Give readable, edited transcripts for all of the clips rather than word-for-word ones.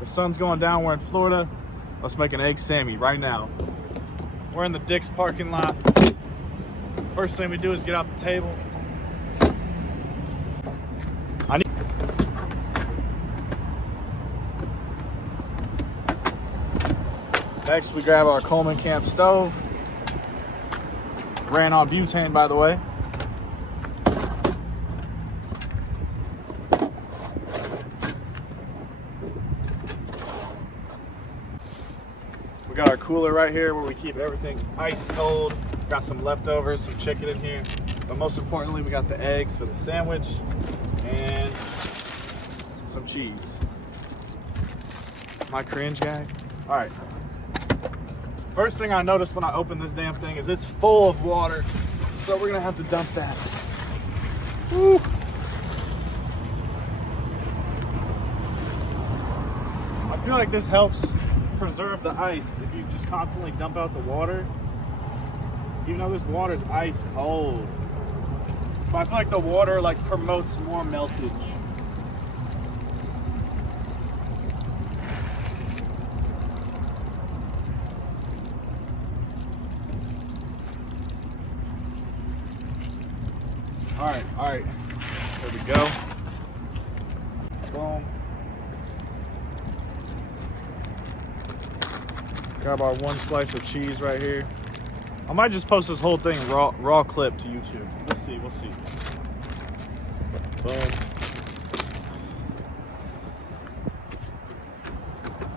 The sun's going down. We're in Florida. Let's make an egg Sammy right now. We're in the Dick's parking lot. First thing we do is get out the table. Next, we grab our Coleman Camp stove. Ran on butane, by the way. We got our cooler right here where we keep everything ice cold. Got some leftovers, some chicken in here. But most importantly, we got the eggs for the sandwich and some cheese. Am I cringe, guys? All right. First thing I noticed when I opened this damn thing is it's full of water. So we're gonna have to dump that. Woo. I feel like this helps preserve the ice if you just constantly dump out the water. Even though this water is ice cold. But I feel like the water like promotes more meltage. All right, there we go. Boom. Grab our one slice of cheese right here. I might just post this whole thing raw clip to YouTube. We'll see. Boom.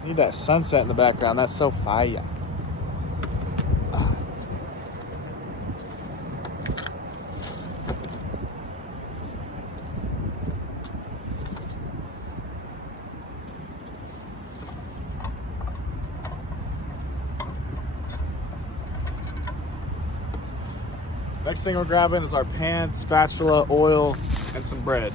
Need that sunset in the background. That's so fire. Next thing we're grabbing is our pan, spatula, oil, and some bread.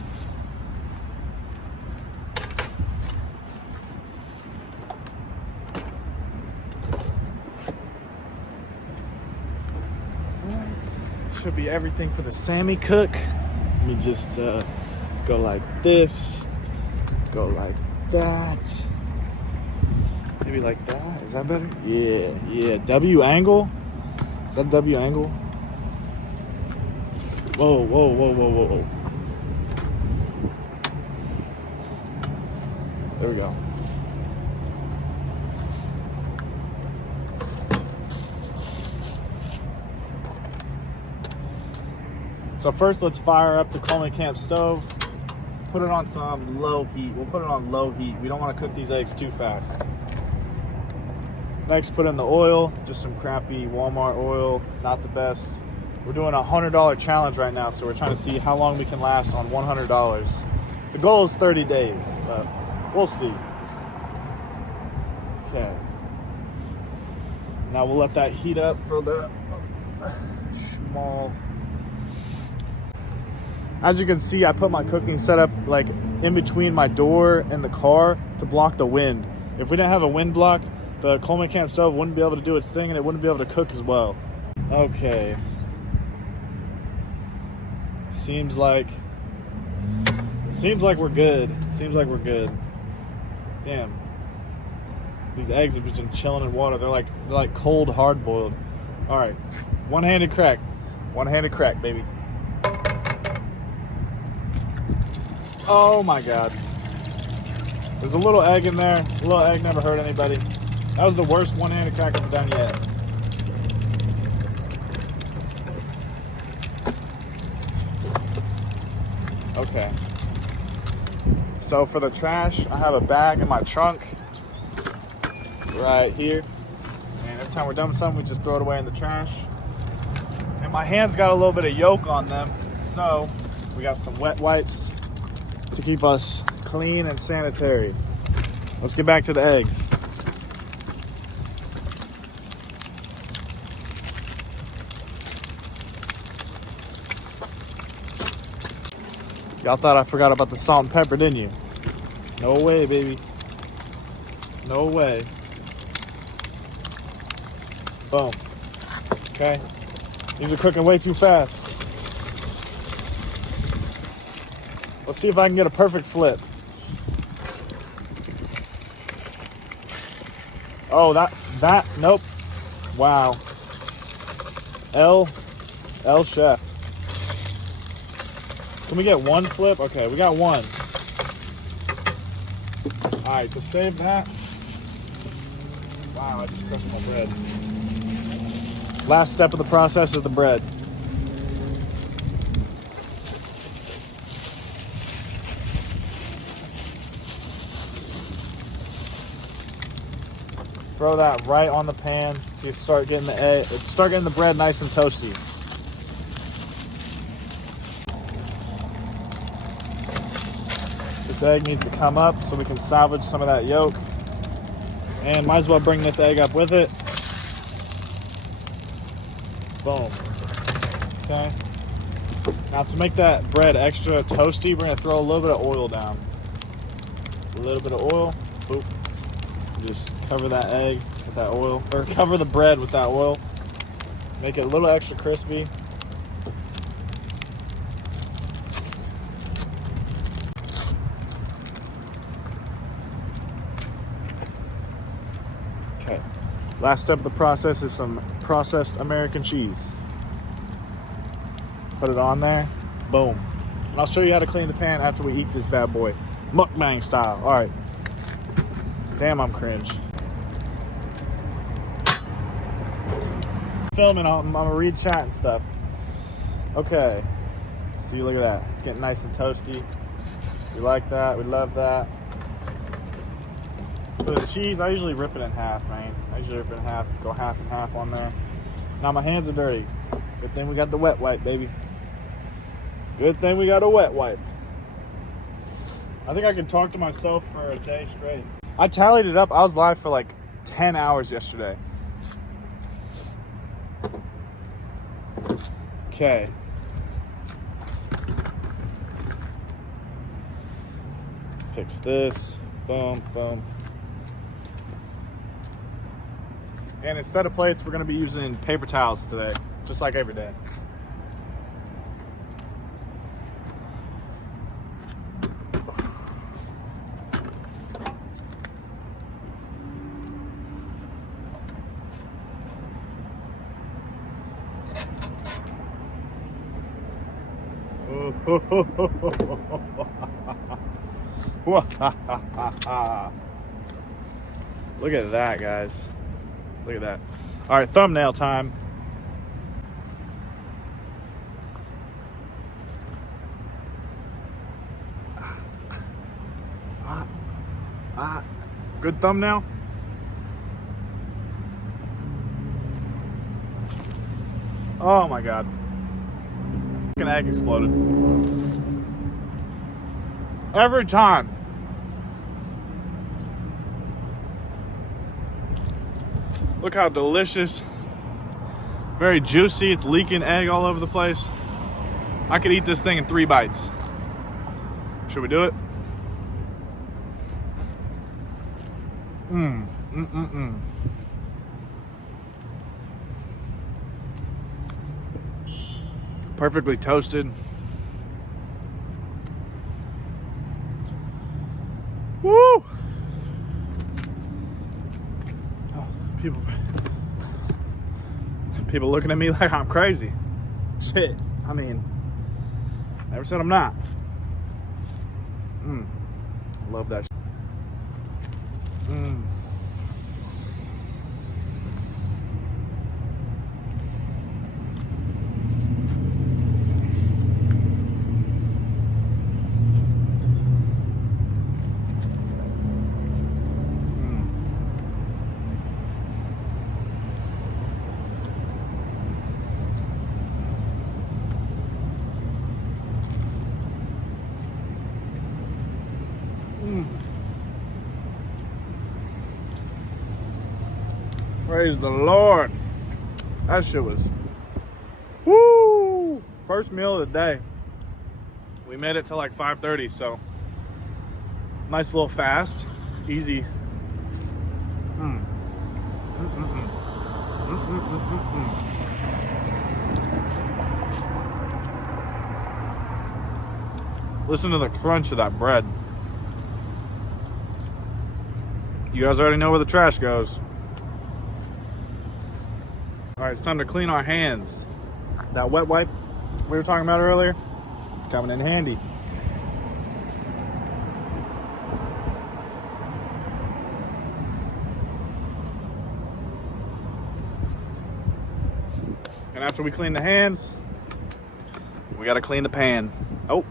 Should be everything for the Sammy cook. Let me just go like this, go like that, maybe like that. Is that better? Yeah. W angle? Is that W angle? Whoa. There we go. So first, let's fire up the Coleman Camp stove. Put it on some low heat. We'll put it on low heat. We don't want to cook these eggs too fast. Next, put in the oil. Just some crappy Walmart oil. Not the best. We're doing a $100 challenge right now, so we're trying to see how long we can last on $100. The goal is 30 days, but we'll see. Okay. Now we'll let that heat up for the small. As you can see, I put my cooking setup like in between my door and the car to block the wind. If we didn't have a wind block, the Coleman Camp stove wouldn't be able to do its thing and it wouldn't be able to cook as well. Okay. Seems like we're good. Damn. These eggs have just been chilling in water. They're like cold, hard boiled. All right. One-handed crack, baby. Oh my God. There's a little egg in there. A little egg never hurt anybody. That was the worst one-handed crack I've done yet. Okay. So for the trash, I have a bag in my trunk right here. And every time we're done with something, we just throw it away in the trash. And my hands got a little bit of yolk on them. So we got some wet wipes to keep us clean and sanitary. Let's get back to the eggs. Y'all thought I forgot about the salt and pepper, didn't you? No way, baby. No way. Boom. Okay. These are cooking way too fast. Let's see if I can get a perfect flip. Oh, nope. Wow. L chef. Can we get one flip? Okay, we got one. All right, to save that. Wow, I just crushed my bread. Last step of the process is the bread. Throw that right on the pan to start getting the bread nice and toasty. This egg needs to come up so we can salvage some of that yolk. And might as well bring this egg up with it. Boom. Okay. Now to make that bread extra toasty, we're gonna throw a little bit of oil down. A little bit of oil. Boop. Just cover that egg with that oil, or cover the bread with that oil. Make it a little extra crispy. Okay. Last step of the process is some processed American cheese. Put it on there. Boom. And I'll show you how to clean the pan after we eat this bad boy. Mukbang style. All right. Damn, I'm cringe. Filming, I'm gonna read chat and stuff. Okay. See, look at that. It's getting nice and toasty. We like that. We love that. For the cheese, I usually rip it in half, man. I usually rip it in half, go half and half on there. Now my hands are dirty. Good thing we got the wet wipe, baby. Good thing we got a wet wipe. I think I can talk to myself for a day straight. I tallied it up. I was live for like 10 hours yesterday. Okay. Fix this. Boom, boom. And instead of plates, we're going to be using paper towels today, just like every day. Look at that, guys. Look at that. All right, thumbnail time. Good thumbnail. Oh my God. An egg exploded. Every time. Look how delicious. Very juicy. It's leaking egg all over the place. I could eat this thing in 3 bites. Should we do it? Perfectly toasted. Woo! Oh, people looking at me like I'm crazy. Shit. I mean, never said I'm not. Love that. Praise the Lord. That shit was, woo! First meal of the day. We made it till like 5:30, so nice little fast, easy. Listen to the crunch of that bread. You guys already know where the trash goes. right, it's time to clean our hands. That wet wipe we were talking about earlier, it's coming in handy. And after we clean the hands, we gotta clean the pan. Oh.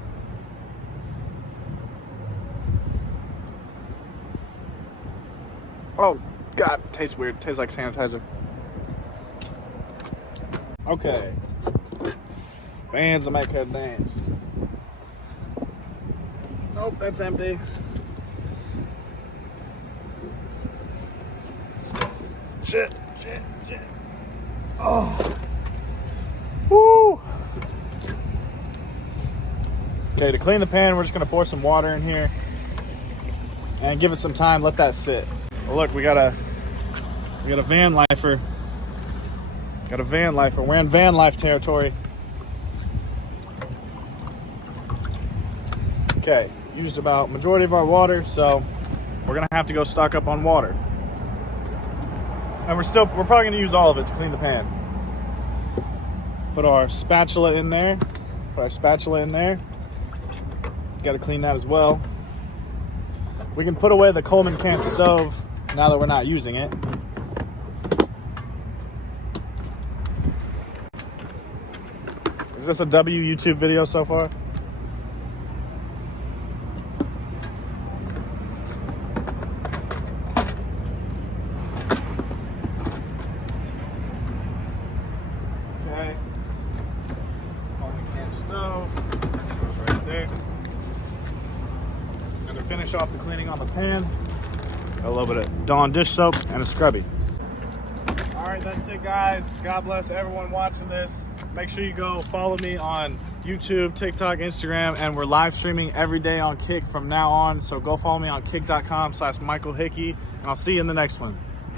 Oh, God, tastes weird. Tastes like sanitizer. Okay. Bands will make her dance. Nope, that's empty. Shit. Oh. Woo. Okay, to clean the pan, we're just gonna pour some water in here and give it some time, let that sit. Well, look, we got a van lifer. Got a van lifer. We're in van life territory. Okay, used about majority of our water, so we're gonna have to go stock up on water. And we're probably gonna use all of it to clean the pan. Put our spatula in there. Got to clean that as well. We can put away the Coleman Camp stove now that we're not using it. Is this a W YouTube video so far? Okay. Coleman Camp stove goes right there. And to finish off the cleaning on the pan, a little bit of Dawn dish soap and a scrubby. All right, that's it, guys. God bless everyone watching this. Make sure you go follow me on YouTube, TikTok, Instagram, and we're live streaming every day on Kick from now on. So go follow me on kick.com/Michael Hickey, and I'll see you in the next one.